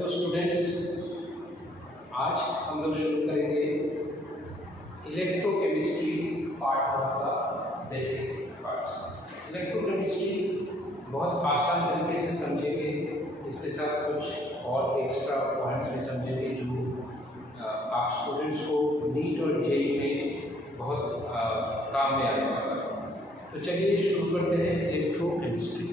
Hello students, आज हम लोग शुरू करेंगे इलेक्ट्रोकेमिस्ट्री पार्ट 1 का बेसिक पार्ट। इलेक्ट्रोकेमिस्ट्री बहुत आसान तरीके से समझेंगे, इसके साथ कुछ और एक्स्ट्रा पॉइंट्स भी समझेंगे जो आप स्टूडेंट्स को नीट और जेईई में बहुत काम में आने वाला है। तो चलिए शुरू करते हैं इलेक्ट्रोकेमिस्ट्री।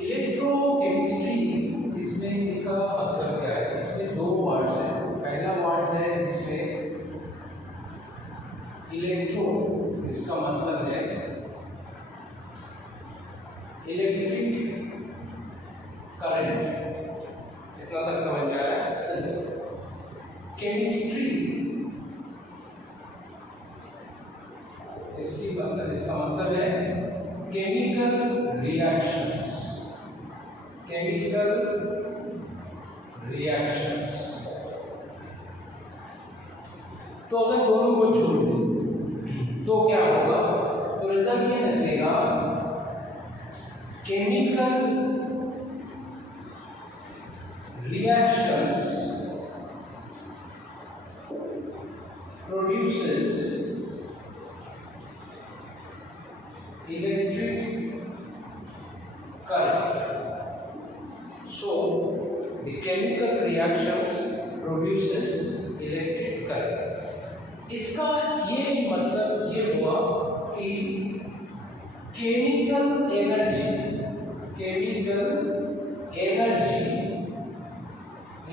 इलेक्ट्रोकेमिस्ट्री इसमें इसका मतलब क्या है? इसमें दो वर्ड्स हैं। पहला वर्ड है इसमें इलेक्ट्रो, इसका मतलब है इलेक्ट्रिक करंट। इतना तक समझ में आ रहा है? सही। केमिस्ट्री इसका मतलब है केमिकल रिएक्शंस। Chemical reactions. तो अगर दोनों को जोड़ दें तो क्या होगा? तो रिजल्ट ये निकलेगा chemical reactions produces electric current. So the chemical reactions produces electric current. इसका ये मतलब ये हुआ कि chemical energy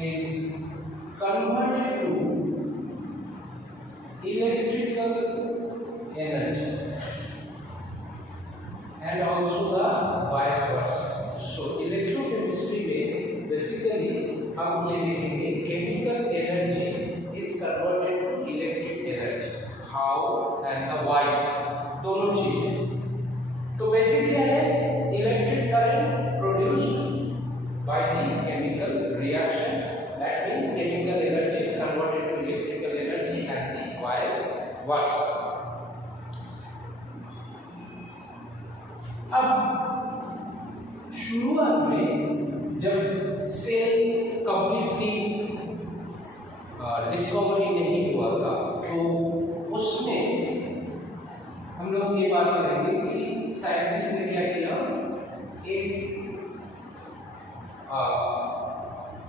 is converted to electrical energy and also the vice versa. So electrochemistry में basically हम ये लिखेंगे chemical energy is converted to electric energy. How and the why, दोनों चीजें। तो बेसिक क्या है? Electric current produced by the chemical reaction. That means chemical energy is converted to electrical energy and the vice versa. अब शुरुआत में जब cell completely discovery नहीं हुआ था तो उसमें हम लोग ये बात करेंगे कि साइंटिस्ट ने क्या किया,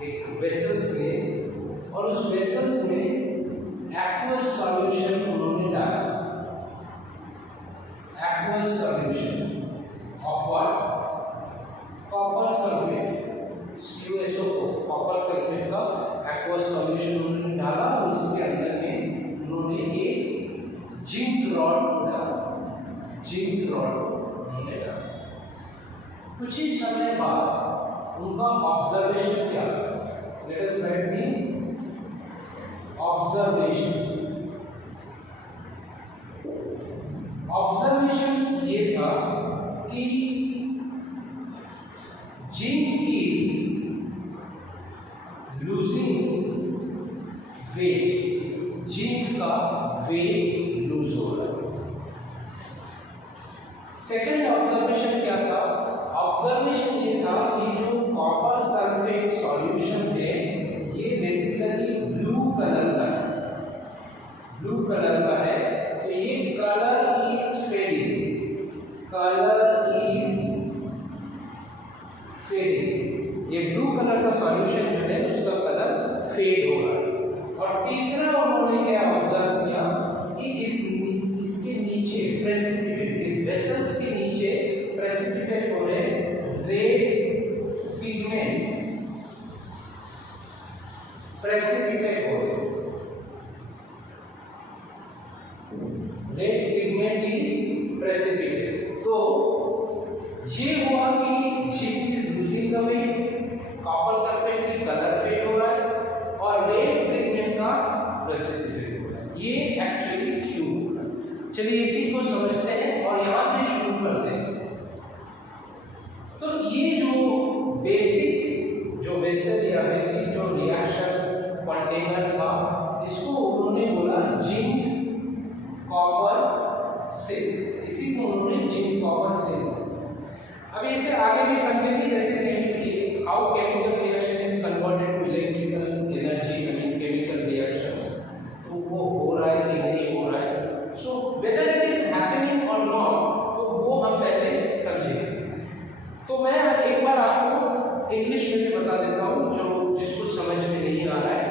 एक वेसल्स में, और उस वेसल्स में एक्वस सॉल्यूशन उन्होंने डाला। Aqueous solution of what? Copper sulphate, CuSO4, copper sulphate का एक्वस सॉल्यूशन उन्होंने डाला और इसके अंदर में उन्होंने एक जिंक रॉड डाला। जिंक रॉड उन्होंने डाला। कुछ ही समय बाद उनका ऑब्जर्वेशन क्या था? Let us right the observation. Observation ये था कि zinc is losing weight. Zinc का वेट लूज हो रहा है। सेकेंड ऑब्जर्वेशन क्या था? ऑब्जर्वेशन ये था कि जो कॉपर सल्फेट सॉल्यूशन है ये बेसिकली ब्लू कलर का है। ब्लू कलर का है तो ये colour is fading. Colour is fading. ये ब्लू कलर का सॉल्यूशन जो है उसका कलर फेड हो रहा है। और तीसरा उन्होंने क्या ऑब्जर्व किया कि इसके नीचे प्रेसिपिटेट, इस वेसल्स के नीचे प्रेसिपिटेट हो रहे रेड पिगमेंट, प्रेसिपिटेट हो रहे। Red pigment is precipitate. तो ये हुआ कि zinc is losing the weight, copper sulphate की कलर फेड हो रहा है और रेड पिगमेंट का प्रेसिपिटेट हो रहा है। ये एक्चुअली क्यों हो रहा है? चलिए इसी को समझते हैं और यहां से शुरू करते हैं। तो ये जो बेसिक जो वेसल या बेसिक जो रिएक्शन कंटेनर था इसको उन्होंने बोला जिंक कॉपर सिंक। इसी को उन्होंने जिंक कॉपर सिंक। अभी इसे आगे भी समझेंगे, जैसे कि इंग्लिश में भी बता देता हूँ जो जिसको समझ में नहीं आ रहा है।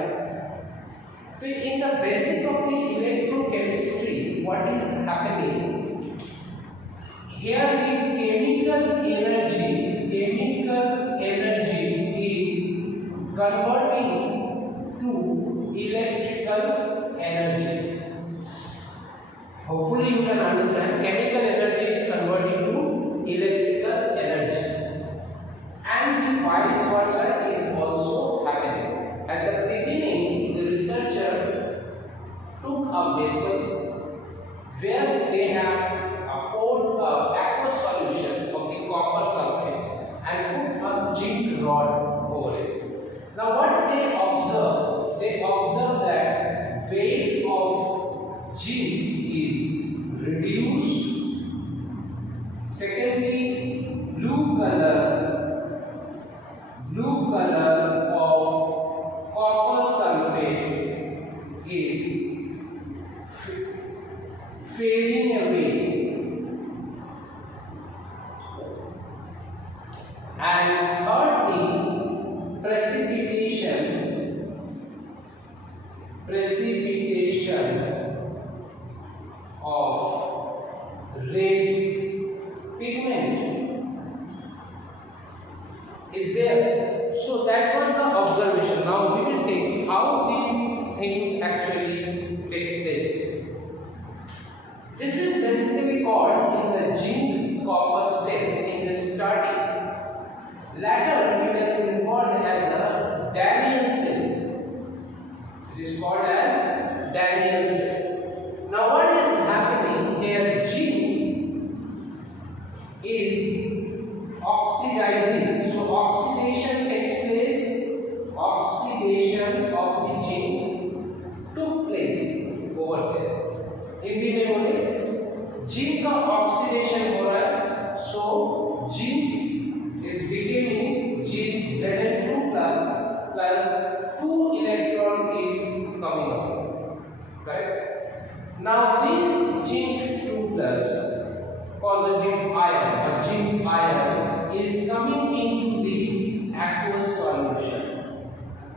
तो in the basic of the electrochemistry what is happening here, the chemical energy is converting to electrical energy. Hopefully you can understand. Chemical energy is converting to electrical energy, and the vice versa is also happening. At the beginning, the researcher took a vessel where they have poured aqueous solution of the copper sulfate and put a zinc rod over it. Now what they observe that weight of zinc is reduced. Secondly, blue color of copper sulfate is fading away. And thirdly, precipitation of red pigment is there. So that was the observation. Now we will take how these things actually takes place. This is basically called is a zinc copper cell in the starting. Later it has been called as a Daniel cell. It is called as Daniel cell. Now what is happening here? Zinc is oxidizing. So oxidation takes place. Oxidation of the zinc took place over there. Hindi में बोले zinc का oxidation हो रहा है. So zinc is becoming Zn2 plus 2 electron is coming out. Correct? Now this zinc 2 plus positive ion, or zinc ion, is coming into the aqueous solution.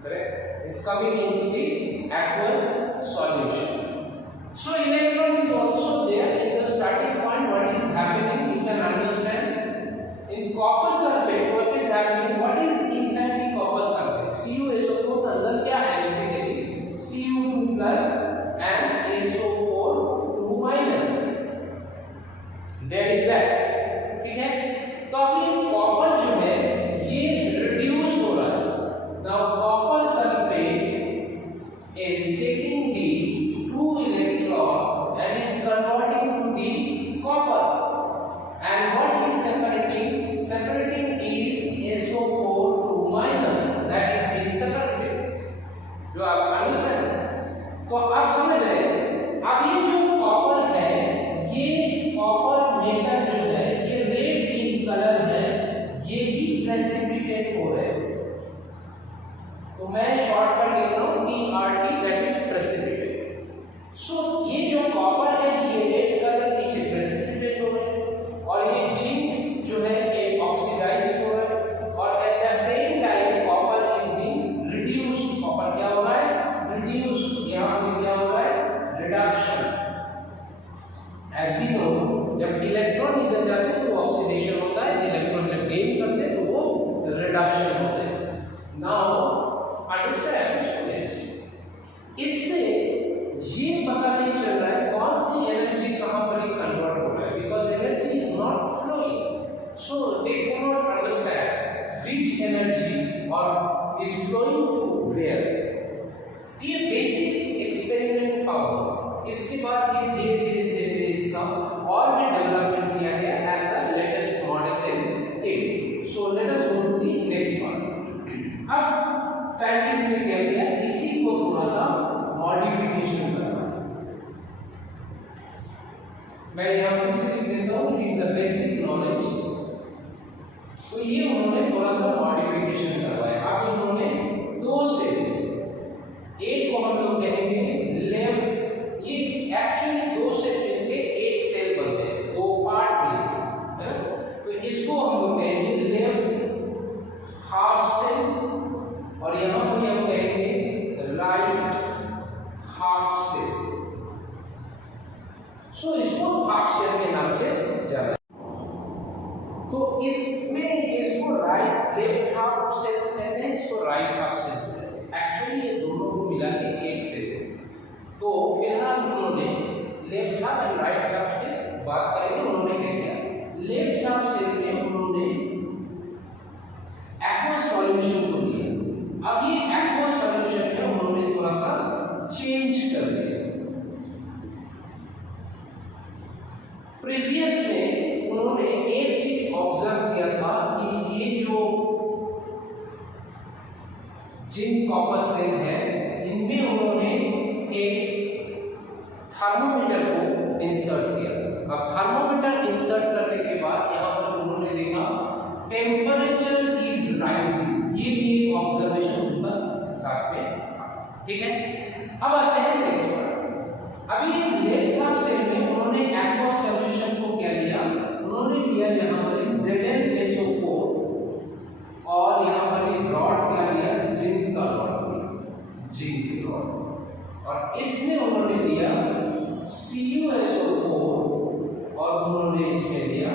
Correct? Is coming into the aqueous solution. So electron is also there in the starting point. What is happening? You can understand. In copper sulfate, what is happening? What is inside the copper sulfate? CuSO4 के अंदर क्या है basically? Cu2 plus and SO4 2 minus. There is that. ठीक है? तो अब ये copper जो है ये रिड्यूस हो रहा है. Now copper sulfate is taking the 2 electron and is converting to the copper. And what is separating? Separating is SO4 2 minus. That is being separated. जो आप understand? तो आप समझ रहे हैं? अब ये जो कॉपर है, ये कॉपर मेटल जो है, ये रेड इन कलर है, ये ही प्रेसिपिटेट हो रहे हैं. तो मैं शॉर्टकट लिख रहा हूँ TRT, that is precipitate. So ये जो कॉपर है, ये रेड कलर नीचे प्रेसिपिटेट हो रहे हैं, और ये जिंक जो है ये ऑक्सीडाइज हो रहा है, और at the same time copper is being reduced. Copper क्या हो रहा है? रिड्यूस्ड. यहाँ पे क्या हो रहा है? रिडक्शन. एज वी नो, जब इलेक्ट्रॉन निकल जाते हैं तो ऑक्सीडेशन होता है, इलेक्ट्रॉन जब गेन करते हैं तो वो रिडक्शन होता है. नाउ अंडरस्टैंड स्टूडेंट्स, इससे ये पता नहीं चल रहा है कौन सी एनर्जी कहाँ पर ही कन्वर्ट हो रहा है, because energy is not flowing. So they can not understand which energy और इज फ्लोइंग टू वेयर. ये बेसिक एक्सपेरिमेंट था. इसके बाद ये धीरे धीरे इसका और भी डेवलपमेंट किया गया at the latest model in it. So let us go to the next part. अब साइंटिस्ट ने क्या किया, इसी को थोड़ा सा मॉडिफिकेशन करना है. मैं यहाँ फिर से लिख देता हूँ, it is the basic knowledge. तो ये उन्होंने थोड़ा सा मॉडिफिकेशन करवाया. अब इन्होंने इसमें इसको राइट लेफ्ट हाफ सेल्स कहते हैं, इसको राइट हाफ सेल्स कहते हैं। एक्चुअली ये दोनों को मिला के एक सेल है। तो फिलहाल उन्होंने left half and right half से बात करेंगे। उन्होंने क्या किया, लेफ्ट हाफ सेल में उन्होंने एक्वस सॉल्यूशन को लिया। अब ये एक्वस सॉल्यूशन में उन्होंने थोड़ा सा चेंज कर दिया। प्रीवियस में उन्होंने एक चीज ऑब्जर्व किया था कि ये जो जिंक कॉपर सेल है इनमें उन्होंने एक थर्मोमीटर को इंसर्ट किया। अब थर्मोमीटर इंसर्ट करने के बाद यहाँ पर उन्होंने देखा टेम्परेचर इज राइजिंग, ये भी एक ऑब्जर्वेशन उनका साथ में। ठीक है, अब आते हैं नेक्स्ट पर। अभी लेफ्ट हाफ सेल में उन्होंने एक्वस सॉल्यूशन को क्या लिया, उन्होंने लिया यहाँ पर ZnSO4 और यहाँ पर एक रॉड क्या लिया, जिंक का रॉड, जिंक रॉड, और इसमें उन्होंने लिया CuSO4 और उन्होंने इसमें लिया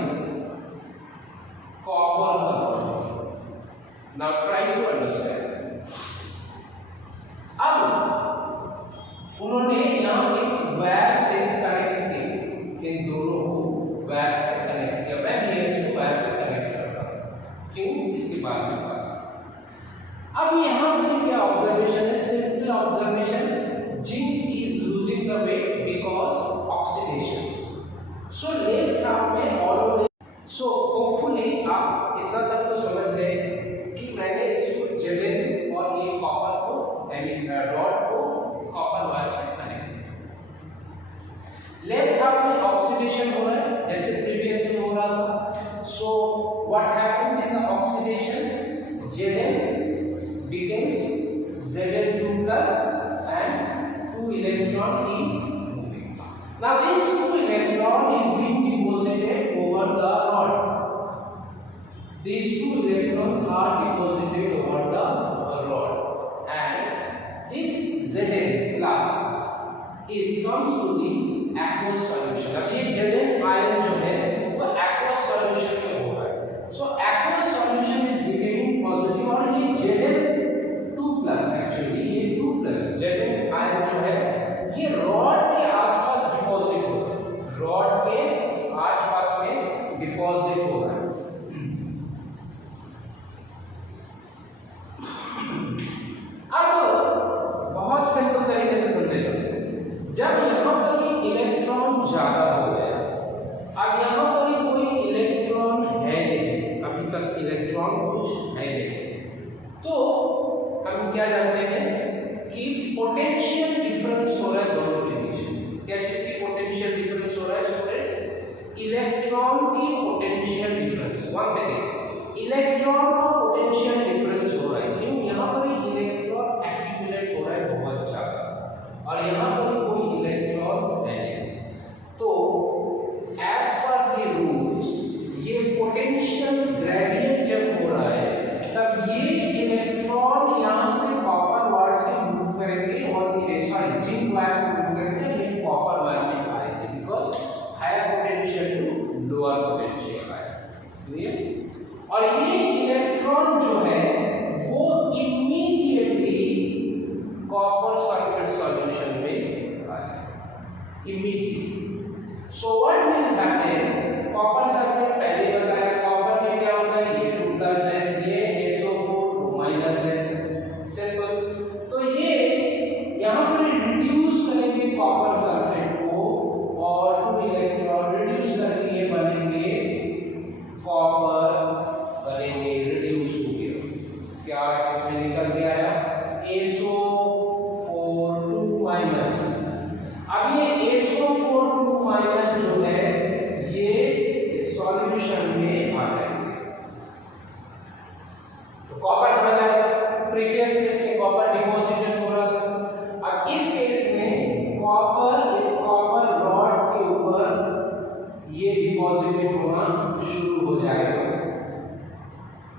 कॉपर का rod. Now try to understand. अब उन्होंने यहाँ एक वायर से कनेक्ट किया, इन दोनों को वायर से कनेक्ट किया। मैं भी इसको वायर से कनेक्ट करता हूँ, क्यों, इसके बाद में बात। अब यहाँ पर क्या ऑब्जर्वेशन है, simple observation, zinc is losing the weight because oxidation. So left half में ऑलरेडी, सो होपफुली आप इतना तक तो समझ गए कि मैंने इसको Zn और ये कॉपर को रॉड को कॉपर वायर से कनेक्ट किया। लेफ्ट हाफ में ऑक्सीडेशन हो रहा है जैसे प्रीवियस में हो रहा था। So what happens in the oxidation, Zn becomes Zn2 plus and 2 electron is moving. Now this 2 electron is being deposited over the rod. These 2 electrons are deposited over the rod, and this Zn plus is comes to the aqueous solution. अब ये Zn ion जो है वो aqueous solution में हो रहा है। So aqueous solution is becoming positive और ये Zn2 plus एक्चुअली ये 2 plus Zn ion जो है ये रॉड के आसपास डिपॉजिट हो रहा है, रॉड के आसपास में डिपॉजिट हो रहा है। अब बहुत सिंपल तरीके से समझे जाते हैं, जब यहाँ पर ये इलेक्ट्रॉन ज्यादा हो गया, अब यहाँ पर ये कोई इलेक्ट्रॉन है नहीं, अभी तक इलेक्ट्रॉन कुछ है नहीं, तो हम क्या जानते हैं कि पोटेंशियल डिफरेंस हो रहा है दोनों के बीच। क्या चीज की पोटेंशियल डिफरेंस हो रहा है स्टूडेंट्स, इलेक्ट्रॉन की potential difference. One second, electron का पोटेंशियल डिफरेंस हो रहा है, क्यों, यहाँ पर इलेक्ट्रॉन एक्यूमुलेट हो रहा है बहुत ज्यादा और यहाँ पर कोई इलेक्ट्रॉन है नहीं। तो एज पर द रूल्स ये पोटेंशियल ग्रेडियंट जब हो रहा है तब ये इलेक्ट्रॉन यहाँ से कॉपर वायर से मूव करेंगे और सॉरी जिंक वायर से मूव करेंगे, ये कॉपर वायर में आएंगे because higher potential to lower potential है। क्लियर? और ये इलेक्ट्रॉन जो है वो इमीडिएटली कॉपर सल्फेट सॉल्यूशन में आ जाएगा, immediately. So what will happen, copper sulphate पहले बताया, कॉपर में क्या होता है, ये 2 प्लस है, ये SO4 माइनस है, सिंपल। तो ये यहाँ पर रिड्यूस करेंगे कॉपर सल्फेट को और 2 इलेक्ट्रॉन रिड्यूस करके ये बनेंगे कॉपर, करेंगे रिड्यूस हो गया, क्या इसमें निकल के आया SO4 2 माइनस। अब ये SO4 2 माइनस जो है ये सॉल्यूशन में आ जाएंगे, तो कॉपर बन जाएगा। प्रीवियस केस में कॉपर डिपॉजिटेड हो रहा था, अब इस केस में कॉपर इस कॉपर रॉड के ऊपर ये डिपॉजिटेड होना शुरू हो जाएगा।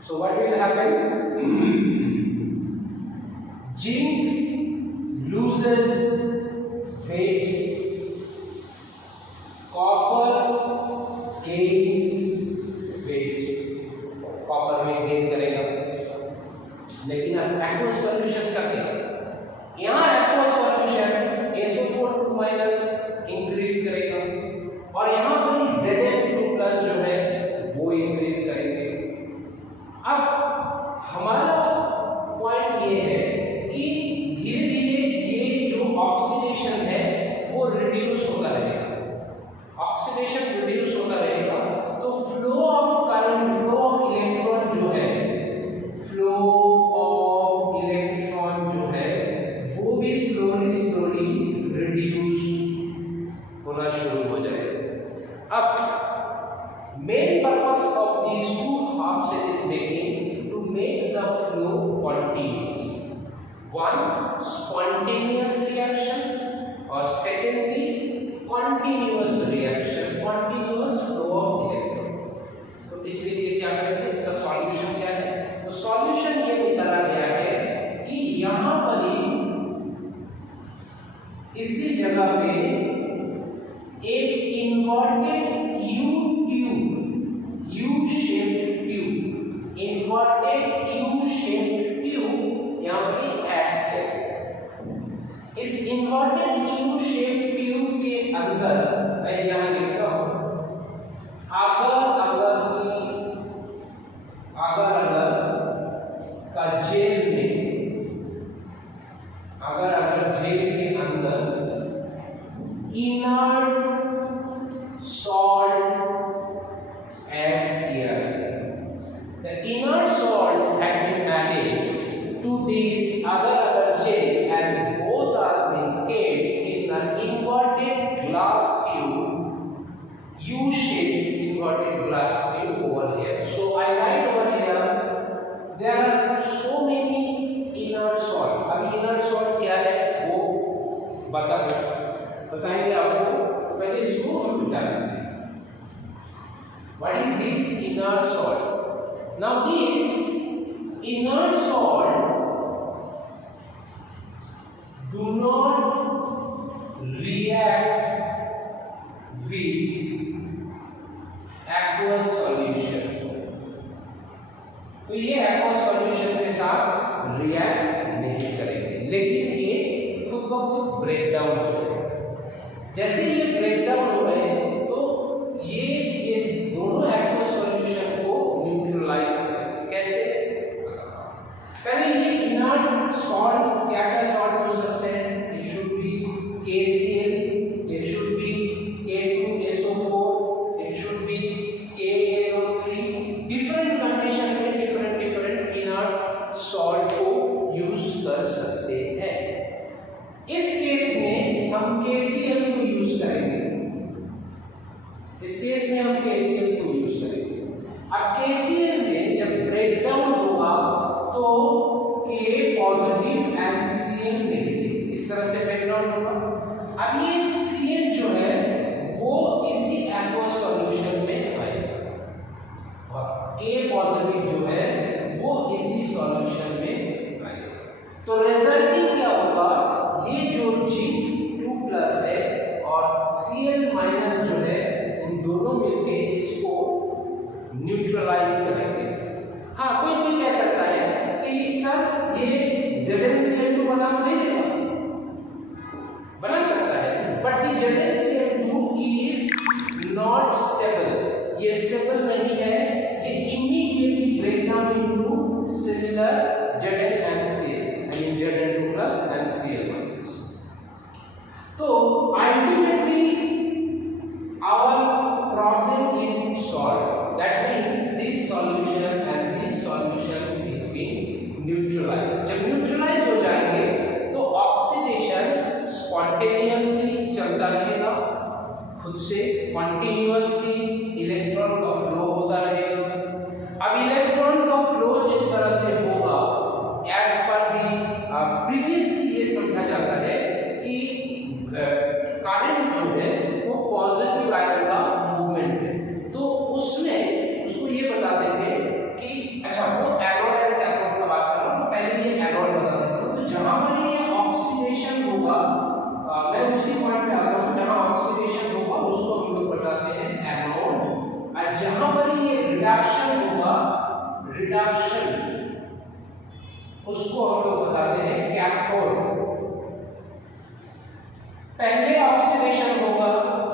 So what will happen, zinc loses weight, copper gains weight। main purpose of these two half cell is making to make the flow continuous. One, spontaneous reaction, or secondly, continuous reaction, continuous flow of electron. तो इसलिए क्या करेंगे, इसका solution क्या है? तो solution ये निकाला गया है कि यहाँ पर ही इसी जगह पे एक inverted U shaped tube, inverted U shaped tube यहाँ पे ऐड है। इस इन्वर्टेड यू शेप्ड ट्यूब के अंदर मैं यहाँ लिखता हूँ, अगर का जेल के अंदर inert salt add किया गया, the inert salt had been added to these other gel and both are being kept in an inverted glass tube, U-shaped inverted glass tube over here. So I write over here there are so many inert salt. अभी inert salt क्या है वो बताएंगे आपको, तो पहले इसको हम मिटा लेते हैं। What is this inert salt? Now this inert salt do not react with aqueous solution. तो ये aqueous solution के साथ रिएक्ट नहीं करेंगे, लेकिन ये खुद ब खुद ब्रेक डाउन हो जाएगा। जैसे ये ब्रेक डाउन हो गए तो ये दोनों एक्वस सॉल्यूशन को न्यूट्रलाइज करें। कैसे? पहले ये इनर्ट सॉल्ट क्या सॉल्ट हो सकते हैं? It should be KCl, it should be K2SO4, it should be KaO3। Different condition में डिफरेंट इनर्ट सॉल्ट को यूज कर सकते हैं। इस केस में हम KCl को यूज करेंगे, इस केस में हम KCl को यूज करेंगे। अब KCl में जब ब्रेक डाउन होगा तो K positive and Cl negative, इस तरह से ब्रेक डाउन होगा। अब ये Cl जो है वो इसी एक्वस सॉल्यूशन में आएगा और K पॉजिटिव जो है वो इसी सॉल्यूशन में आएगा। तो रिजल्टिंग क्या होगा, ये जो G2+ है और Cl- जो है उन दोनों मिलके इसको न्यूट्रलाइज करेंगे। हाँ, कोई कह सकता है कि सर ये ZnCl2 बना सकता है, but the ZnCl2 is not stable, ये स्टेबल नहीं है, ये immediately break down into similar Zn and Cl, I mean Zn2+ and Cl-. तो ultimately our problem is solved. That means this solution and this solution is being neutralized. जब neutralize हो जाएंगे तो oxidation spontaneously चलता रहेगा, खुद से continuously electron का फ्लो होता रहेगा। अब इलेक्ट्रॉन का फ्लो जिस तरह से होगा, as per the previously ये समझा जाता है कि करंट जो है वो पॉजिटिव आयन का मूवमेंट है, तो उसमें उसको ये बताते थे कि अच्छा वो एनोड एंड कैथोड की बात कर रहा हूँ, तो पहले ये एनोड बता देता हूँ। तो जहां पर ये ऑक्सीडेशन होगा, मैं उसी पॉइंट पे आता हूँ, जहां ऑक्सीडेशन होगा उसको हम लोग बताते हैं एनोड, और जहां पर ये रिडक्शन होगा, रिडक्शन उसको हम लोग बताते हैं कैथोड। पहले ऑक्सीडेशन होगा,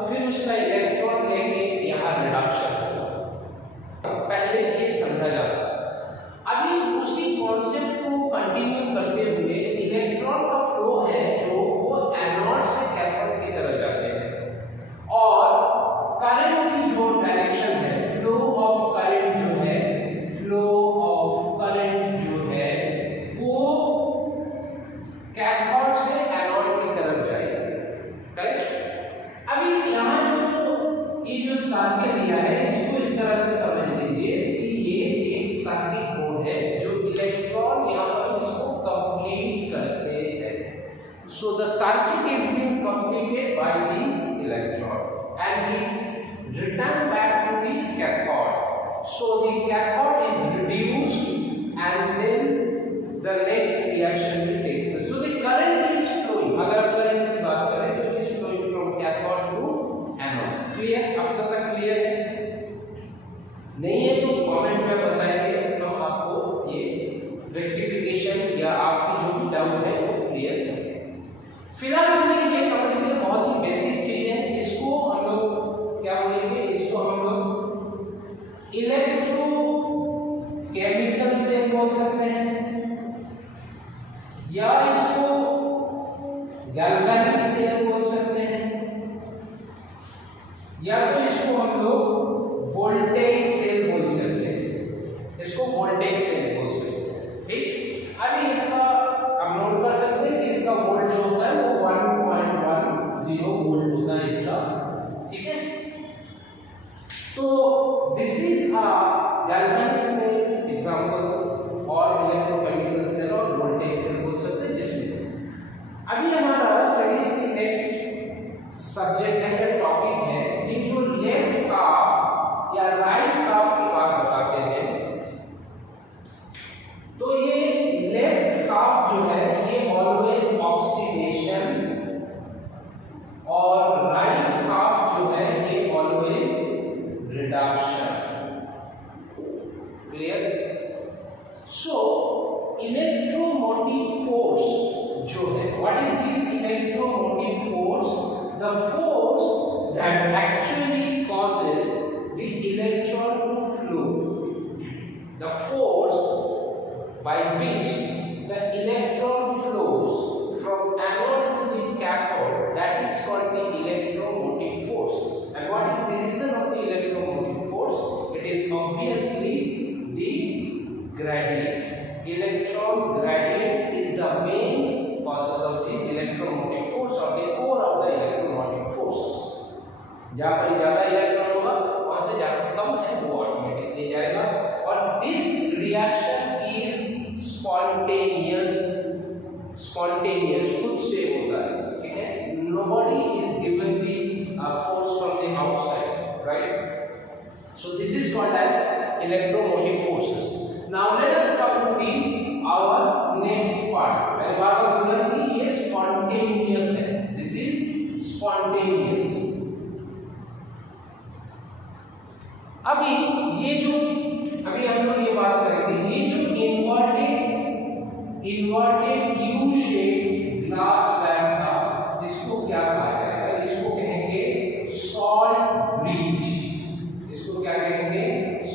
फिर उसका इलेक्ट्रॉन लेके यहाँ रिडक्शन होगा, पहले ये समझा जाता है। अभी उसी कॉन्सेप्ट को कंटिन्यू करते हुए इलेक्ट्रॉन का फ्लो है जो वो एनोड से कैथोड की तरफ जाते हैं, और करंट की जो डायरेक्शन है, फ्लो ऑफ करंट जो है, फ्लो ऑफ करंट जो है वो कैथोड से एनोड की तरफ जाएगा। करेक्ट? अभी यहाँ जो ये जो साध्य दिया है इसको इस तरह so the cathode is reduced and then the next reaction will take place. So the current is flowing. अगर आप current की बात करें तो it is flowing from cathode to anode. Clear? अब तक क्लियर है? नहीं है तो कमेंट में बताइए, हम आपको ये रेक्टिफिकेशन या आपकी जो भी डाउट है वो क्लियर करेंगे। फिलहाल हमने ये समझ लिया, बहुत ही बेसिक चीज है। इसको हम लोग क्या बोलेंगे, इसको हम लोग इलेक्ट्रोकेमिकल सेल बोल सकते हैं या इसको गैल्वेनिक सेल बोल सकते हैं या तो इसको हम लोग वोल्टेज सेल बोल सकते हैं, इसको वोल्टेज सेल बोल सकते हैं। ठीक, अभी इसका हम नोट कर सकते हैं कि इसका वोल्ट जो होता है वो 1.10 वोल्ट होता है इसका। ठीक है, तो this is a galvanic cell example और इलेक्ट्रोकेमिकल सेल और वोल्टेज सेल बोल सकते हैं। जिसमें अभी हमारा स्टडीज की नेक्स्ट सब्जेक्ट है या टॉपिक है, ये जो लेफ्ट हाफ या राइट हाफ की बात बताते हैं। तो ये लेफ्ट हाफ जो है ये ऑलवेज ऑक्सीडेशन और राइट हाफ जो है ये ऑलवेज रिडक्शन। क्लियर? सो इलेक्ट्रोमोटिव फोर्स जो है, what is this electromotive force? The force that actually causes the electron to flow, the force by which the electron flows from anode to the cathode, that is called the electromotive force. And what is the reason of the electromotive force? It is obviously the gradient. Electron gradient is the main causes of this electromotive force or the core of the electromotive forces. जहाँ पर ज्यादा electron होगा वहां से जहाँ कम है वो automatically जाएगा। और this reaction is spontaneous, spontaneous खुद से होता है। ठीक है, nobody is given the force from the outside, right? So this is called as electromotive forces. Now let us come to this our next part. मैंने बात बोला कि ये स्पॉन्टेनियस है, दिस इज स्पॉन्टेनियस। अभी ये जो अभी हम लोग ये बात करेंगे, ये जो inverted U shape glass lamp था, इसको क्या कहा जाएगा? इसको कहेंगे सॉल्ट ब्रिज। इसको क्या कहेंगे?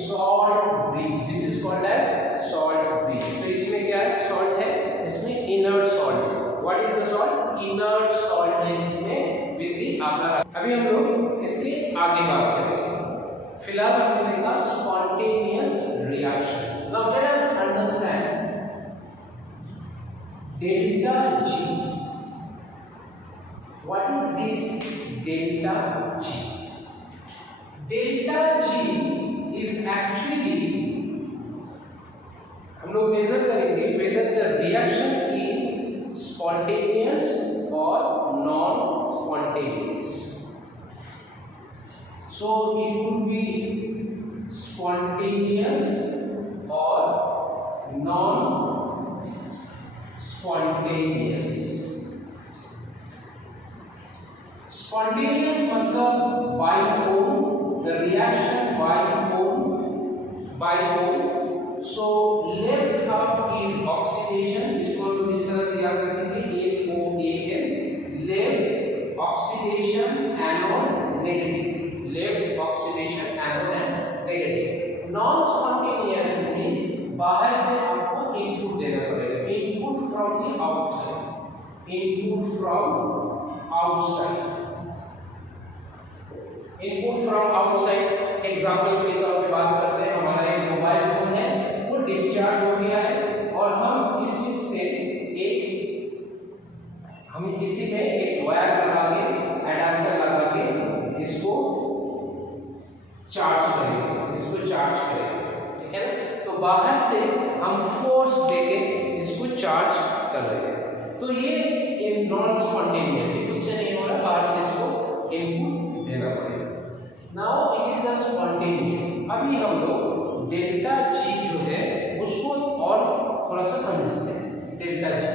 Salt bridge. This is called as salt bridge. तो इसमें क्या है? सॉल्ट है, इसमें इनर्ट सॉल्ट है। What is the salt? Inert salt है इसमें विद द आकार। अभी हम लोग इसके आगे बात करेंगे। फिलहाल हमने देखा spontaneous reaction. Now let us understand delta G. What is this delta G? Delta G is actually हम लोग मेजर करेंगे whether the reaction is spontaneous or non-spontaneous. So it could be spontaneous or non-spontaneous. Spontaneous मतलब by own, the reaction by own. So left half is oxidation, इसको हम इस तरह से याद रखेंगे, LOAN, left oxidation anode negative. Left oxidation anode and negative. Non-spontaneous में बाहर से आपको इनपुट देना पड़ेगा, input from the outside, input from outside, input from outside. Example के तौर पे बात करते हैं, हमारा एक मोबाइल फोन है, वो डिस्चार्ज हो गया है और हम इसी से इसी में एक वायर लगा के, एडाप्टर लगा के इसको चार्ज करेंगे, इसको चार्ज करेंगे। ठीक है ना? तो बाहर से हम फोर्स देके इसको चार्ज कर रहे हैं, तो ये नॉन स्पॉन्टेनियस है, कुछ से नहीं हो रहा, बाहर से इसको इनपुट देना पड़ेगा। Now it is a spontaneous. अभी हम लोग डेल्टा जी जो है उसको और थोड़ा सा समझते हैं। डेल्टा जी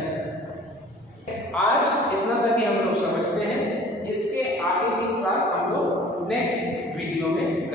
आज इतना तक ही हम लोग समझते हैं, इसके आगे की क्लास हम लोग नेक्स्ट वीडियो में करेंगे।